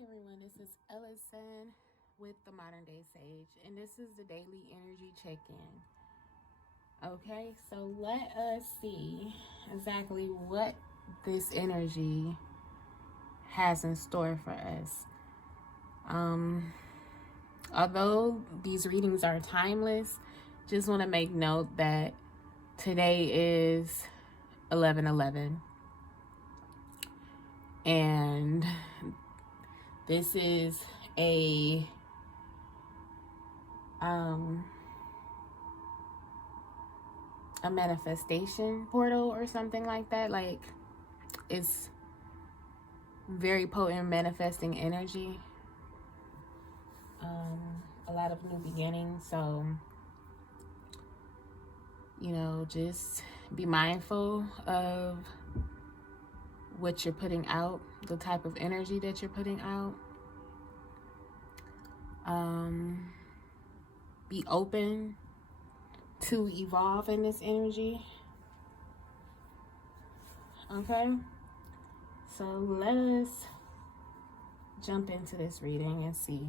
Everyone, this is Elocin with the Modern Day Sage, and this is the daily energy check-in. Okay, so let us see exactly what this energy has in store for us. Although these readings are timeless, just want to make note that today is 11/11, and this is a manifestation portal or something like that. Like, it's very potent manifesting energy. A lot of new beginnings. So, just be mindful of what you're putting out, the type of energy that you're putting out. Be open to evolve in this energy. Okay? So let us jump into this reading and see.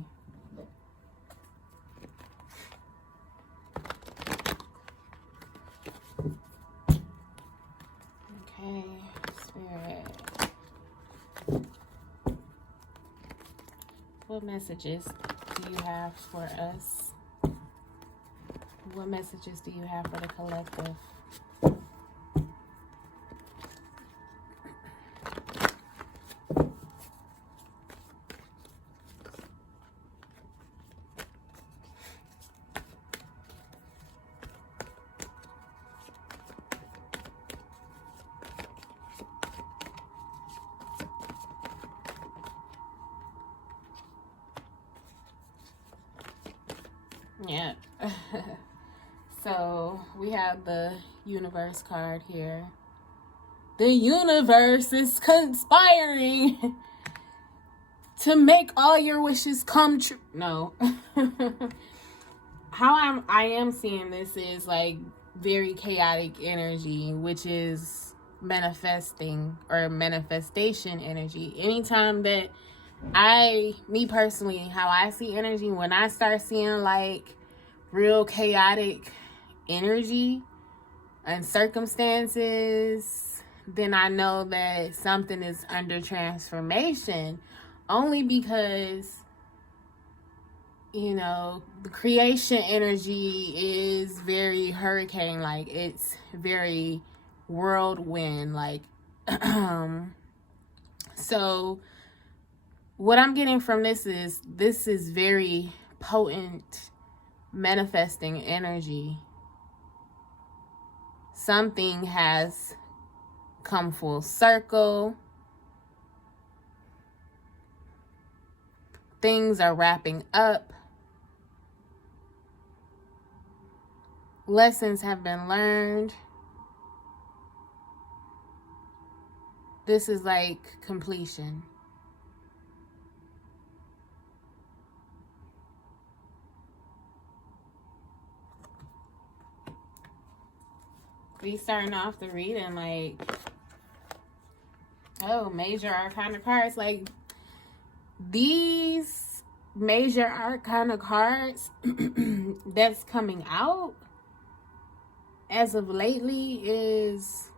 Okay, Spirit. What messages do you have for us? What messages do you have for the collective? Yeah. So we have the universe card here. The universe is conspiring to make all your wishes come true. No. How I am seeing this is like very chaotic energy, which is manifesting or manifestation energy. Anytime that me personally, how I see energy, when I start seeing like real chaotic energy and circumstances, then I know that something is under transformation, only because the creation energy is very hurricane like. It's very whirlwind like. So what I'm getting from this is very potent manifesting energy. Something has come full circle. Things are wrapping up. Lessons have been learned. This is like completion. We starting off the reading like, major arcana cards. Like, these major arcana cards that's coming out as of lately is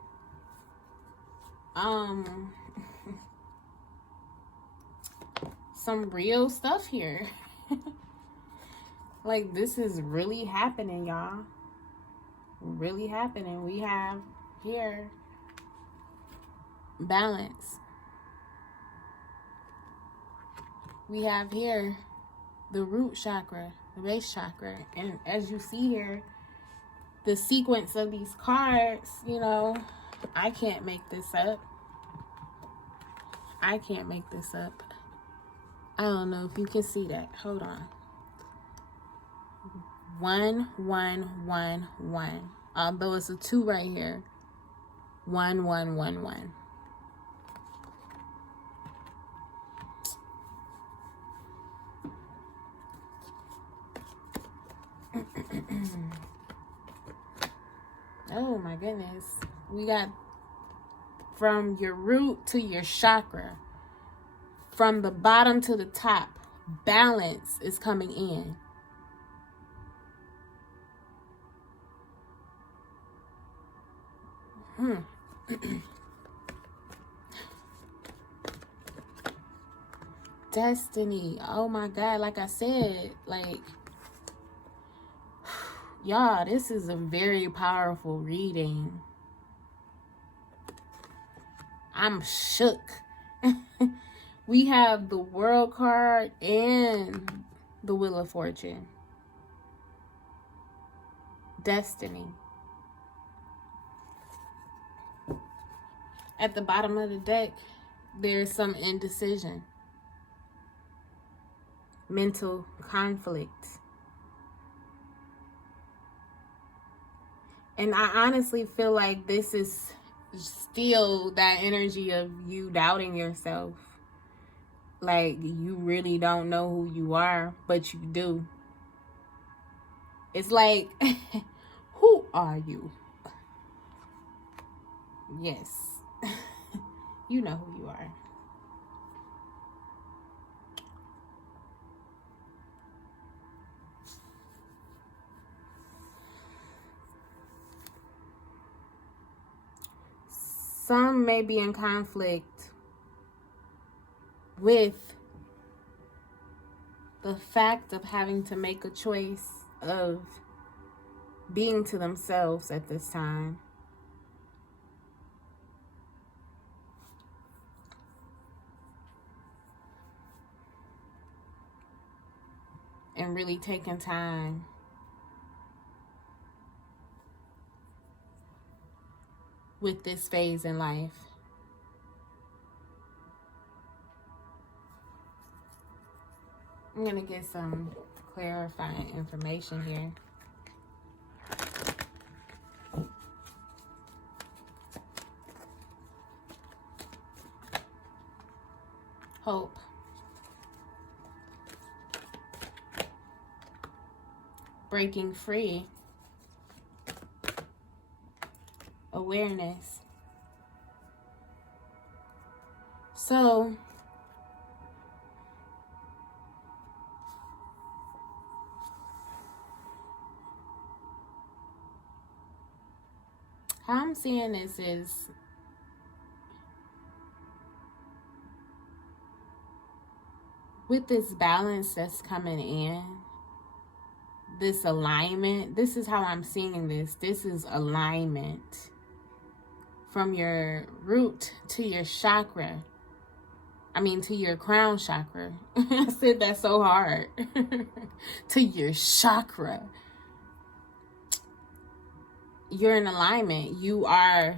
some real stuff here. Like, this is really happening, y'all. Really happening. We have here balance. We have here the root chakra, the base chakra. And as you see here, the sequence of these cards, I can't make this up. I can't make this up. I don't know if you can see that. Hold on. 1, 1, 1, 1. Although it's a 2 right here. 1, 1, 1, 1. Oh my goodness. We got from your root to your chakra. from the bottom to the top, balance is coming in. Destiny. Oh my God. Like I said, like, y'all, this is a very powerful reading. I'm shook. We have the World card and the Wheel of Fortune. Destiny. At the bottom of the deck, there's some indecision. Mental conflict. And I honestly feel like this is still that energy of you doubting yourself. Like, you really don't know who you are, but you do. It's like, who are you? Yes. You know who you are. Some may be in conflict with the fact of having to make a choice of being to themselves at this time. And really taking time with this phase in life. I'm going to get some clarifying information here. Hope. Breaking free. Awareness. So, how I'm seeing this is with this balance that's coming in, this alignment, this is how I'm seeing this. This is alignment from your root to your chakra. To your crown chakra. I said that so hard. To your chakra. You're in alignment. You are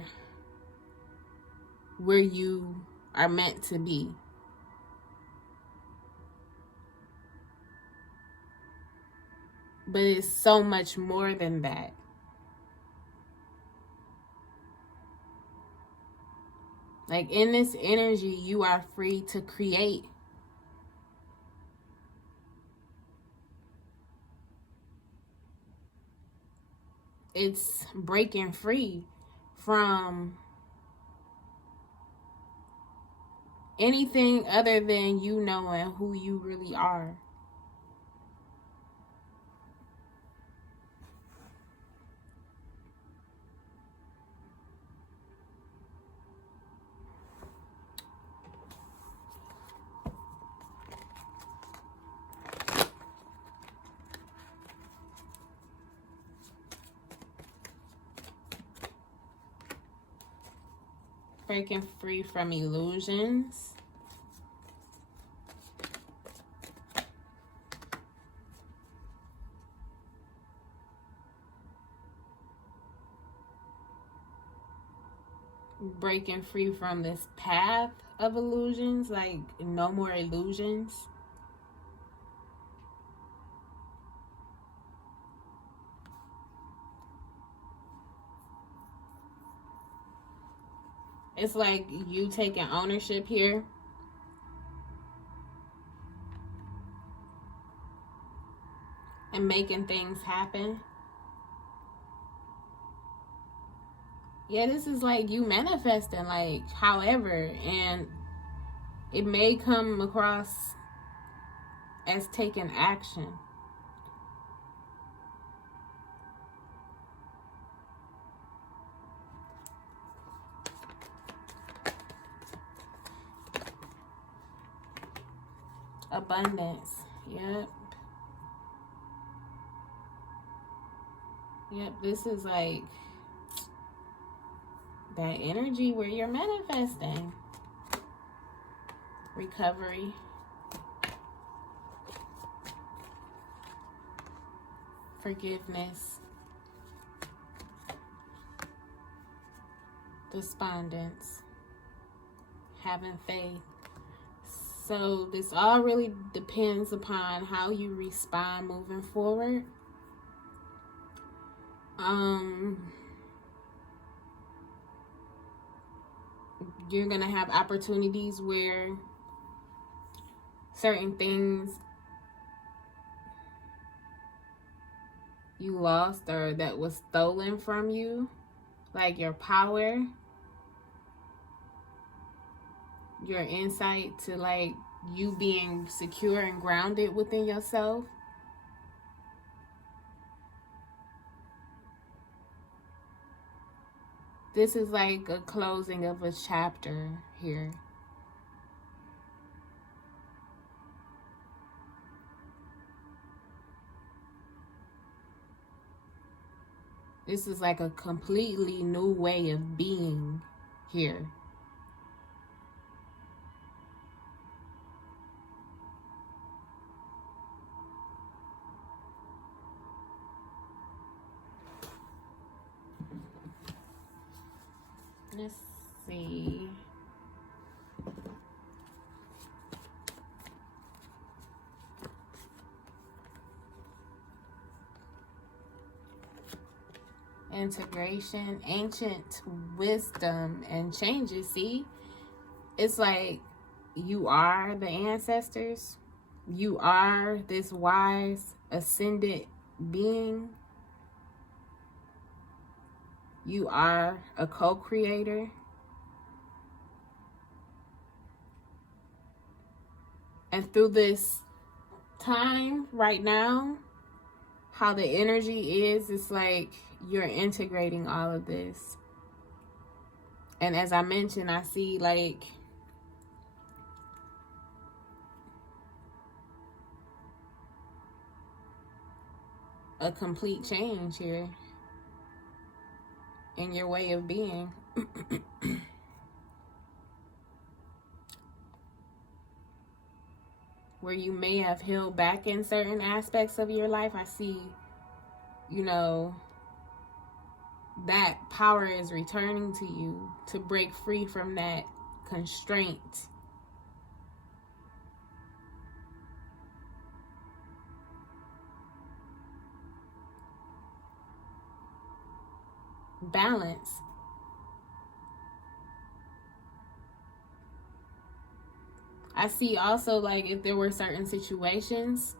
where you are meant to be. But it's so much more than that. Like, in this energy, you are free to create. It's breaking free from anything other than you knowing who you really are. Breaking free from illusions. Breaking free from this path of illusions, like no more illusions. It's like you taking ownership here. And making things happen. Yeah, this is like you manifesting, like, however, and It may come across as taking action. Abundance. Yep. Yep, this is like that energy where you're manifesting. Recovery. Forgiveness. Despondence. Having faith. So this all really depends upon how you respond moving forward. You're going to have opportunities where certain things you lost or that was stolen from you, like your power, your insight to like you being secure and grounded within yourself. This is like a closing of a chapter here. This is like a completely new way of being here. Let's see. Integration, ancient wisdom, and changes. See, it's like you are the ancestors. You are this wise, ascended being. You are a co-creator. And through this time right now, how the energy is, it's like you're integrating all of this. And as I mentioned, I see like a complete change here in your way of being. Where you may have held back in certain aspects of your life, I see, that power is returning to you to break free from that constraint. Balance. I see also like if there were certain situations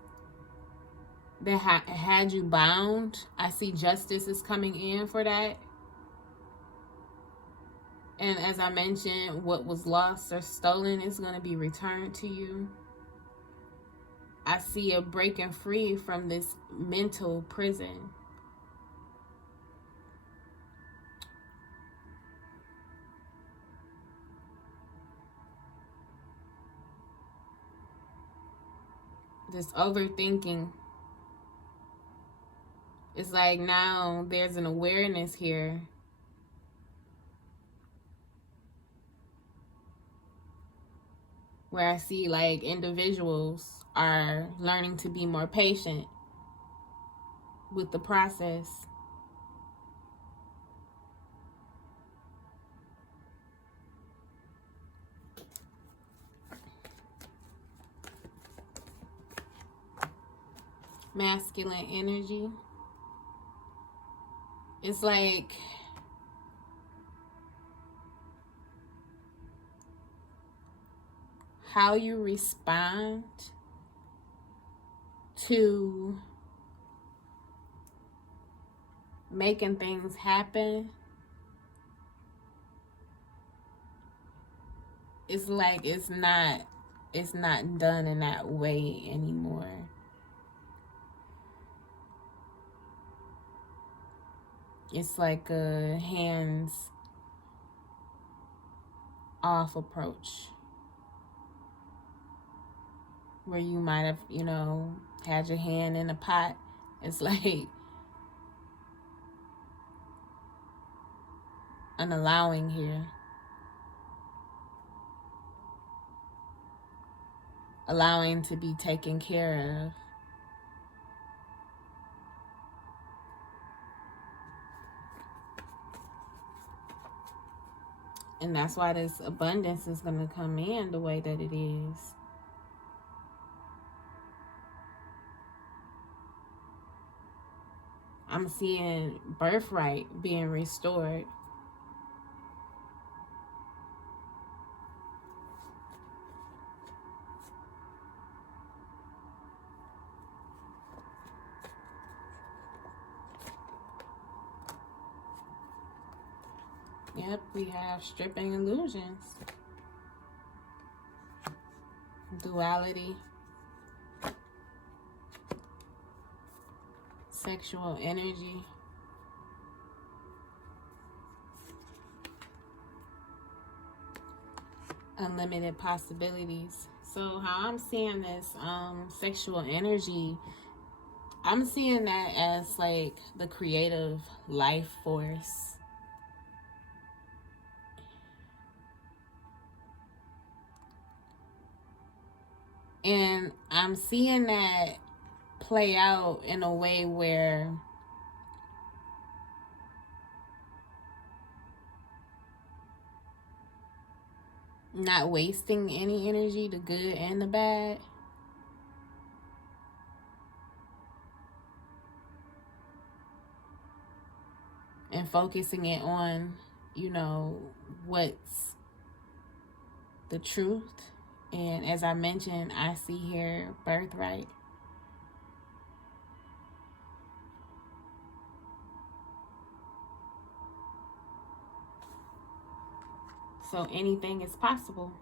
that had you bound, I see justice is coming in for that. And as I mentioned, what was lost or stolen is going to be returned to you. I see a breaking free from this mental prison. This overthinking. It's like now there's an awareness here. Where I see like individuals are learning to be more patient with the process. Masculine energy. It's like how you respond to making things happen it's like it's not done in that way anymore. It's like a hands off approach where you might have, had your hand in a pot. It's like an allowing here. Allowing to be taken care of. And that's why this abundance is going to come in the way that it is. I'm seeing birthright being restored. Yep, we have stripping illusions. Duality. Sexual energy. Unlimited possibilities. So how I'm seeing this sexual energy, I'm seeing that as like the creative life force. And I'm seeing that play out in a way where not wasting any energy, the good and the bad. And focusing it on, what's the truth. And as I mentioned, I see here birthright. So anything is possible.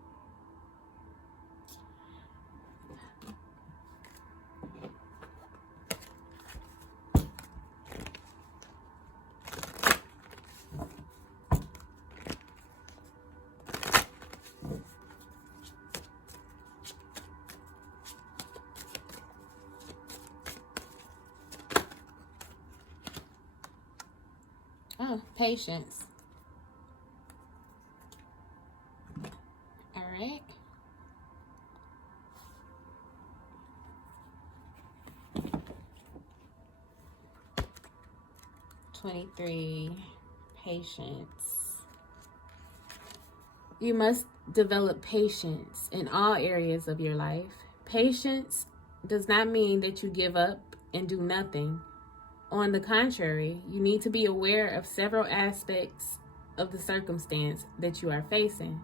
Oh, patience. All right. #23, patience. You must develop patience in all areas of your life. Patience does not mean that you give up and do nothing. On the contrary, you need to be aware of several aspects of the circumstance that you are facing.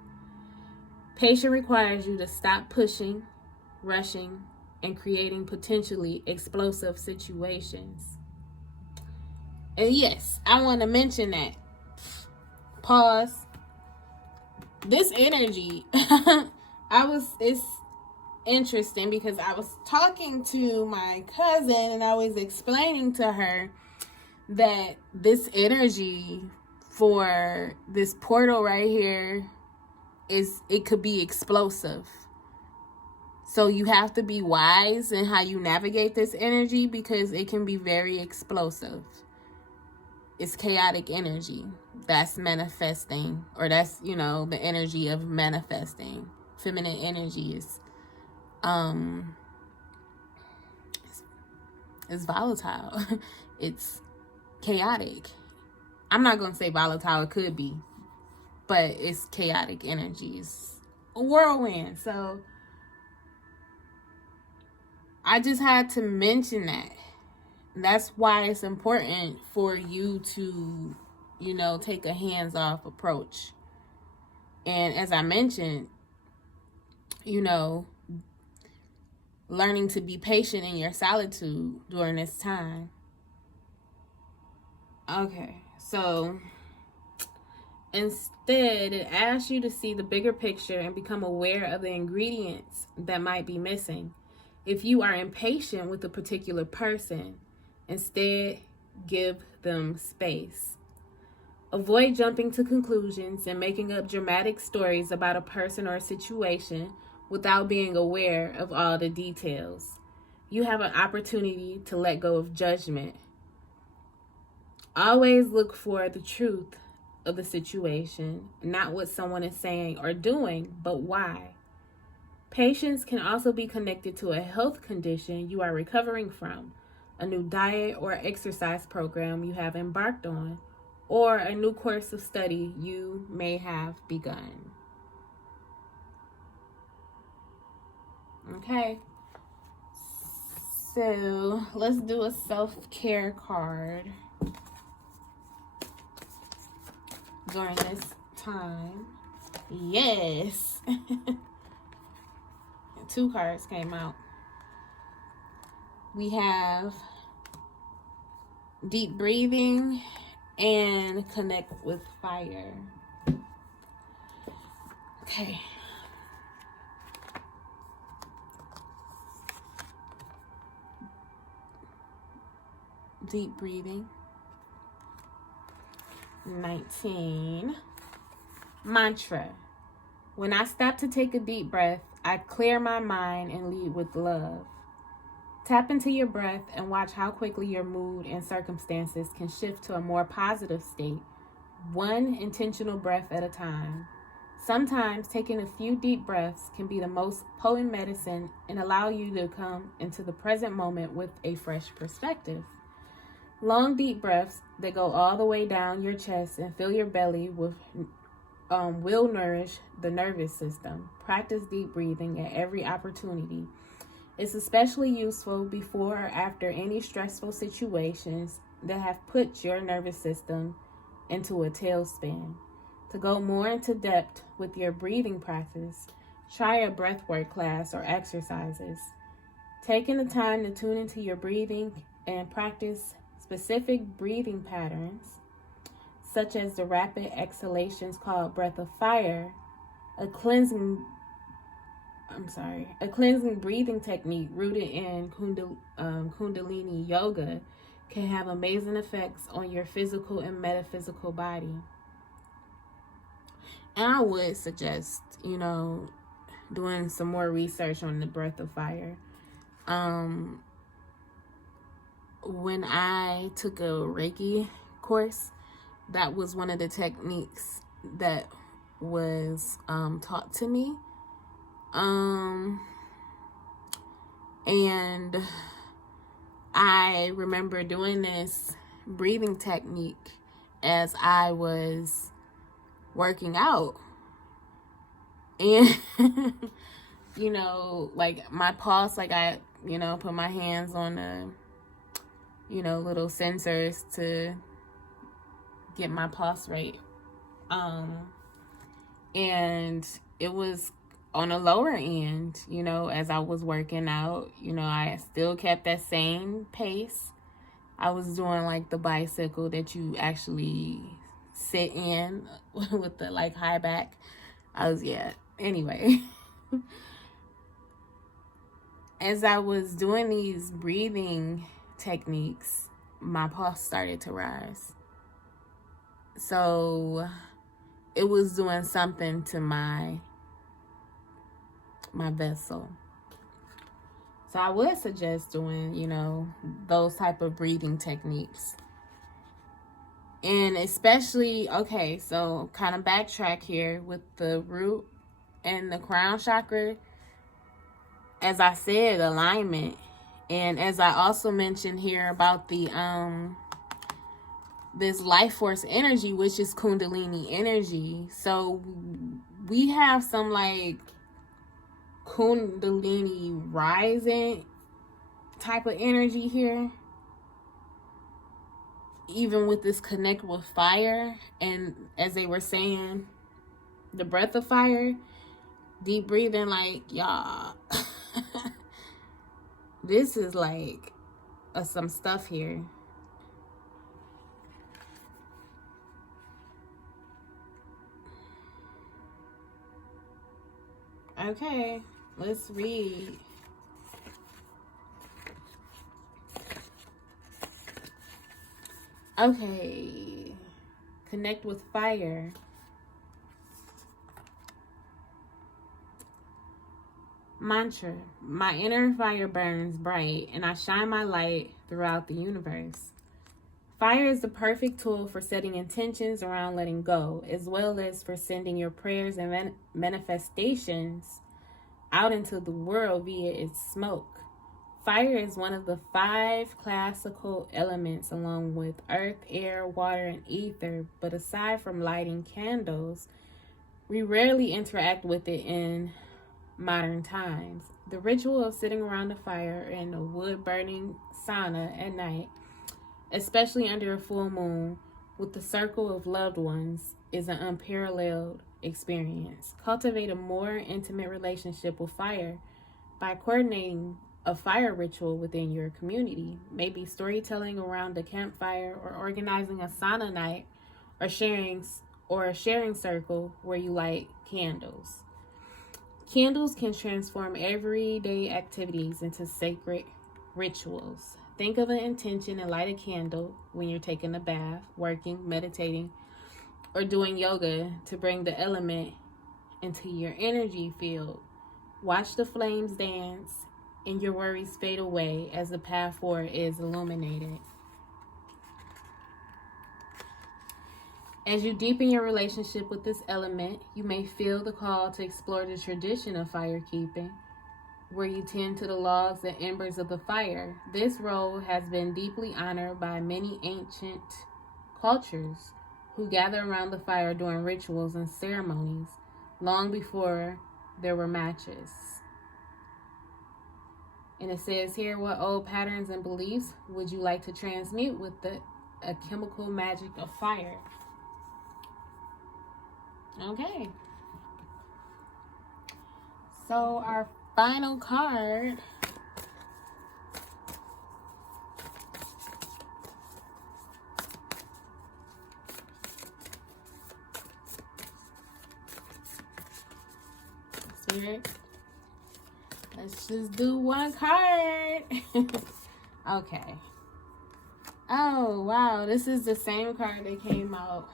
Patience requires you to stop pushing, rushing, and creating potentially explosive situations. And yes, I want to mention that. Pause. This energy, it's interesting because I was talking to my cousin and I was explaining to her that this energy for this portal right here it could be explosive. So you have to be wise in how you navigate this energy because it can be very explosive. It's chaotic energy. That's manifesting, or that's, the energy of manifesting. Feminine energy is it's volatile. It's chaotic. I'm not going to say volatile, it could be, but it's chaotic energy. It's a whirlwind. So I just had to mention that. That's why it's important for you to, take a hands-off approach. And as I mentioned, learning to be patient in your solitude during this time. Okay, so Instead, it asks you to see the bigger picture and become aware of the ingredients that might be missing. If you are impatient with a particular person, instead give them space. Avoid jumping to conclusions and making up dramatic stories about a person or a situation without being aware of all the details. You have an opportunity to let go of judgment. Always look for the truth of the situation, not what someone is saying or doing, but why. Patience can also be connected to a health condition you are recovering from, a new diet or exercise program you have embarked on, or a new course of study you may have begun. Okay, so let's do a self-care card during this time. Yes. 2 cards came out. We have deep breathing and connect with fire. Okay. Deep breathing. 19. Mantra. When I stop to take a deep breath, I clear my mind and lead with love. Tap into your breath and watch how quickly your mood and circumstances can shift to a more positive state, one intentional breath at a time. Sometimes taking a few deep breaths can be the most potent medicine and allow you to come into the present moment with a fresh perspective. Long, deep breaths that go all the way down your chest and fill your belly with will nourish the nervous system. Practice deep breathing at every opportunity. It's especially useful before or after any stressful situations that have put your nervous system into a tailspin. To go more into depth with your breathing practice, try a breathwork class or exercises. Taking the time to tune into your breathing and practice specific breathing patterns, such as the rapid exhalations called breath of fire, a cleansing breathing technique rooted in Kundalini yoga, can have amazing effects on your physical and metaphysical body. And I would suggest, doing some more research on the breath of fire. When I took a Reiki course, that was one of the techniques that was taught to me. And I remember doing this breathing technique as I was working out. And, like my pulse, like I, put my hands on the, little sensors to get my pulse rate. And it was on a lower end, as I was working out. I still kept that same pace. I was doing like the bicycle that you actually sit in with the like high back. Anyway. As I was doing these breathing techniques, my pulse started to rise. So it was doing something to my vessel. So I would suggest doing, those type of breathing techniques. And especially, so kind of backtrack here with the root and the crown chakra. As I said, alignment. And as I also mentioned here about the this life force energy, which is Kundalini energy. So we have some like Kundalini rising type of energy here, even with this connect with fire. And as they were saying, the breath of fire, deep breathing, like y'all this is like some stuff here. Okay, let's read. Okay, connect with fire. Mantra: my inner fire burns bright and I shine my light throughout the universe. Fire is the perfect tool for setting intentions around letting go, as well as for sending your prayers and manifestations out into the world via its smoke. Fire is one of the 5 classical elements, along with earth, air, water, and ether. But aside from lighting candles, we rarely interact with it in modern times. The ritual of sitting around the fire in a wood-burning sauna at night, especially under a full moon with the circle of loved ones, is an unparalleled experience. Cultivate a more intimate relationship with fire by coordinating a fire ritual within your community. Maybe storytelling around a campfire, or organizing a sauna night, or a sharing circle where you light candles. Candles can transform everyday activities into sacred rituals. Think of an intention and light a candle when you're taking a bath, working, meditating, or doing yoga to bring the element into your energy field. Watch the flames dance and your worries fade away as the path forward is illuminated. As you deepen your relationship with this element, you may feel the call to explore the tradition of firekeeping, where you tend to the logs and embers of the fire. This role has been deeply honored by many ancient cultures who gather around the fire during rituals and ceremonies, long before there were matches. And it says here, what old patterns and beliefs would you like to transmute with the alchemical magic of fire? Okay. So our final card Spirit. Let's just do one card. Okay. Oh, wow. This is the same card that came out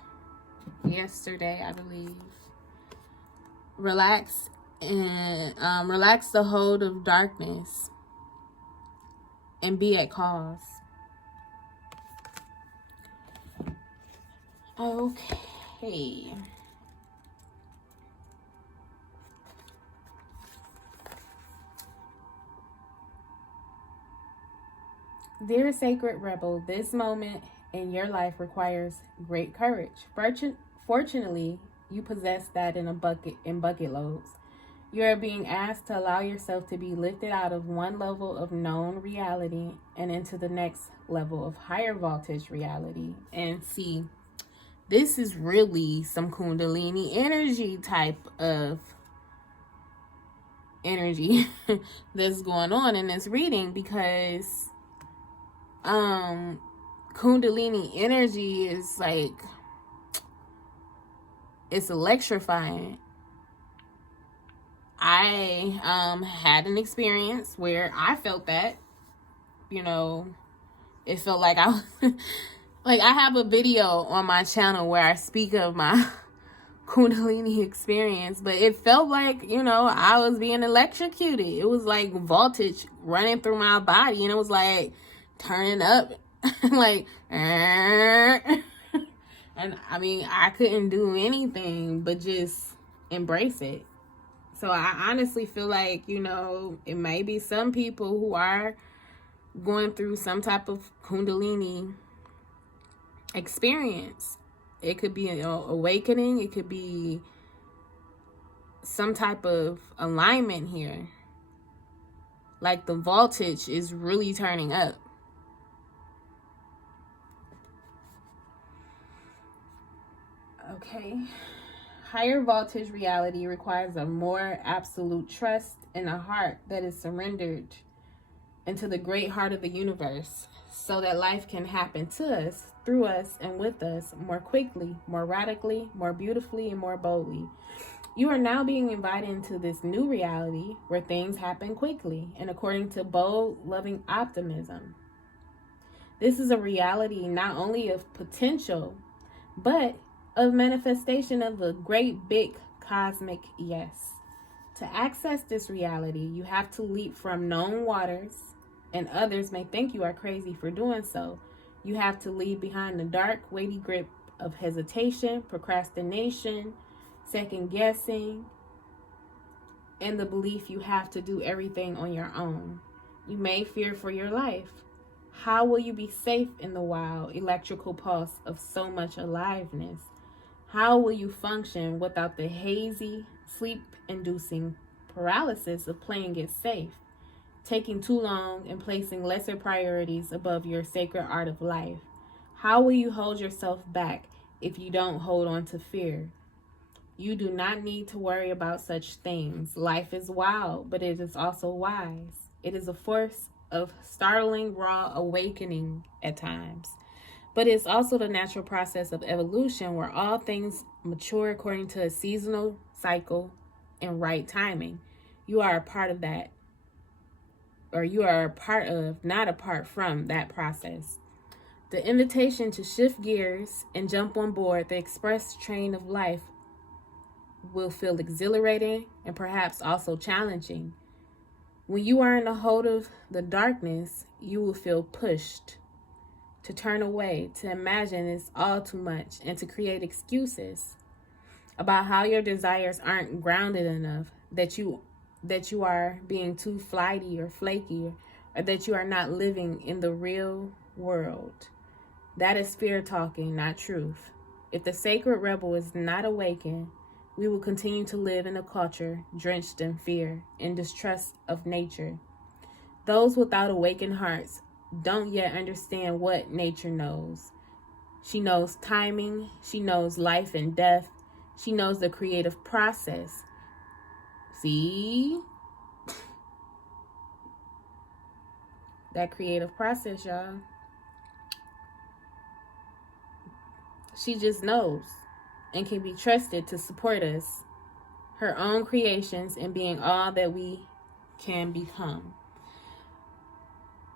yesterday, I believe. Relax the hold of darkness and be at cause. Okay. Dear Sacred Rebel, this moment in your life requires great courage. Fortunately, you possess that in bucket loads. You are being asked to allow yourself to be lifted out of one level of known reality and into the next level of higher voltage reality. And see, this is really some Kundalini energy type of energy that's going on in this reading, because Kundalini energy is like, it's electrifying. I had an experience where I felt that, it felt like I was like, I have a video on my channel where I speak of my Kundalini experience, but it felt like, I was being electrocuted. It was like voltage running through my body, and it was like turning up like and I mean, I couldn't do anything but just embrace it. So I honestly feel like, it may be some people who are going through some type of Kundalini experience. It could be an awakening. It could be some type of alignment here. Like the voltage is really turning up. Okay. Higher voltage reality requires a more absolute trust in a heart that is surrendered into the great heart of the universe, so that life can happen to us, through us, and with us more quickly, more radically, more beautifully, and more boldly. You are now being invited into this new reality where things happen quickly and according to bold, loving optimism. This is a reality not only of potential, but of manifestation of the great big cosmic yes. To access this reality, you have to leap from known waters, and others may think you are crazy for doing so. You have to leave behind the dark, weighty grip of hesitation, procrastination, second guessing, and the belief you have to do everything on your own. You may fear for your life. How will you be safe in the wild, electrical pulse of so much aliveness? How will you function without the hazy, sleep-inducing paralysis of playing it safe, taking too long and placing lesser priorities above your sacred art of life? How will you hold yourself back if you don't hold on to fear? You do not need to worry about such things. Life is wild, but it is also wise. It is a force of startling, raw awakening at times. But it's also the natural process of evolution where all things mature according to a seasonal cycle and right timing. You are a part of that, or you are a part of, not apart from that process. The invitation to shift gears and jump on board the express train of life will feel exhilarating and perhaps also challenging. When you are in the hold of the darkness, you will feel pushed to turn away, to imagine it's all too much, and to create excuses about how your desires aren't grounded enough, that you are being too flighty or flaky, or that you are not living in the real world. That is fear talking, not truth. If the sacred rebel is not awakened, we will continue to live in a culture drenched in fear and distrust of nature. Those without awakened hearts don't yet understand what nature knows. She knows timing. She knows life and death. She knows the creative process. See? That creative process, y'all. She just knows and can be trusted to support us, her own creations, and being all that we can become.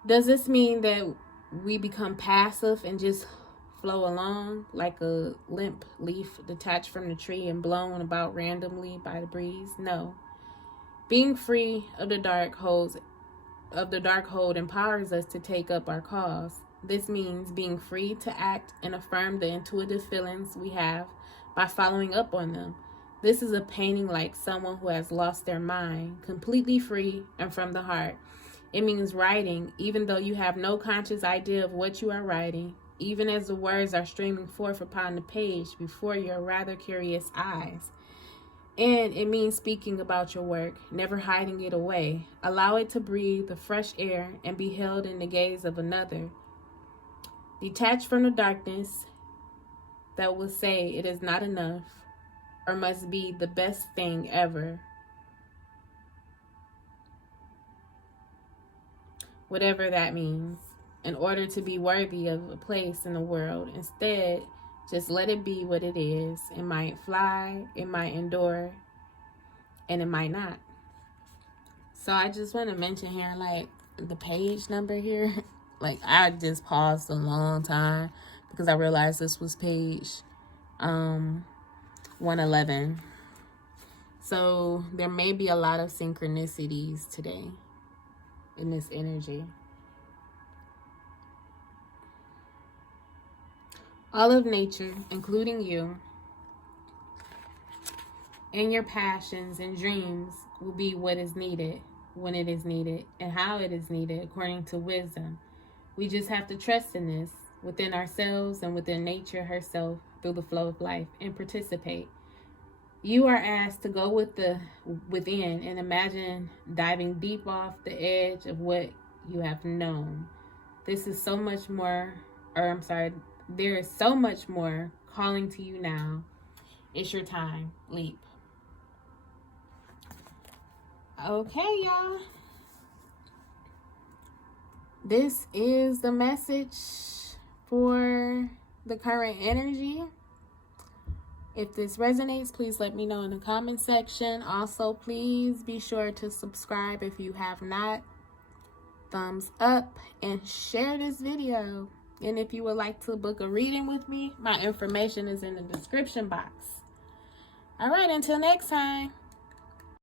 Does this mean that we become passive and just flow along like a limp leaf detached from the tree and blown about randomly by the breeze? No. Being free of the dark hold empowers us to take up our cause. This means being free to act and affirm the intuitive feelings we have by following up on them. This is a painting like someone who has lost their mind, completely free and from the heart. It means writing, even though you have no conscious idea of what you are writing, even as the words are streaming forth upon the page before your rather curious eyes. And it means speaking about your work, never hiding it away. Allow it to breathe the fresh air and be held in the gaze of another. Detached from the darkness that will say it is not enough or must be the best thing ever. Whatever that means, in order to be worthy of a place in the world. Instead, just let it be what it is. It might fly, it might endure, and it might not. So I just want to mention here, like, the page number here. Like, I just paused a long time because I realized this was page 111. So there may be a lot of synchronicities today in this energy. All of nature, including you, and your passions and dreams will be what is needed, when it is needed, and how it is needed according to wisdom. We just have to trust in this within ourselves and within nature herself through the flow of life and participate. You are asked to go within and imagine diving deep off the edge of what you have known. This is so much more, there is so much more calling to you now. It's your time. Leap. Okay, y'all. This is the message for the current energy. If this resonates, please let me know in the comment section. Also, please be sure to subscribe if you have not. Thumbs up and share this video. And if you would like to book a reading with me, my information is in the description box. All right, until next time.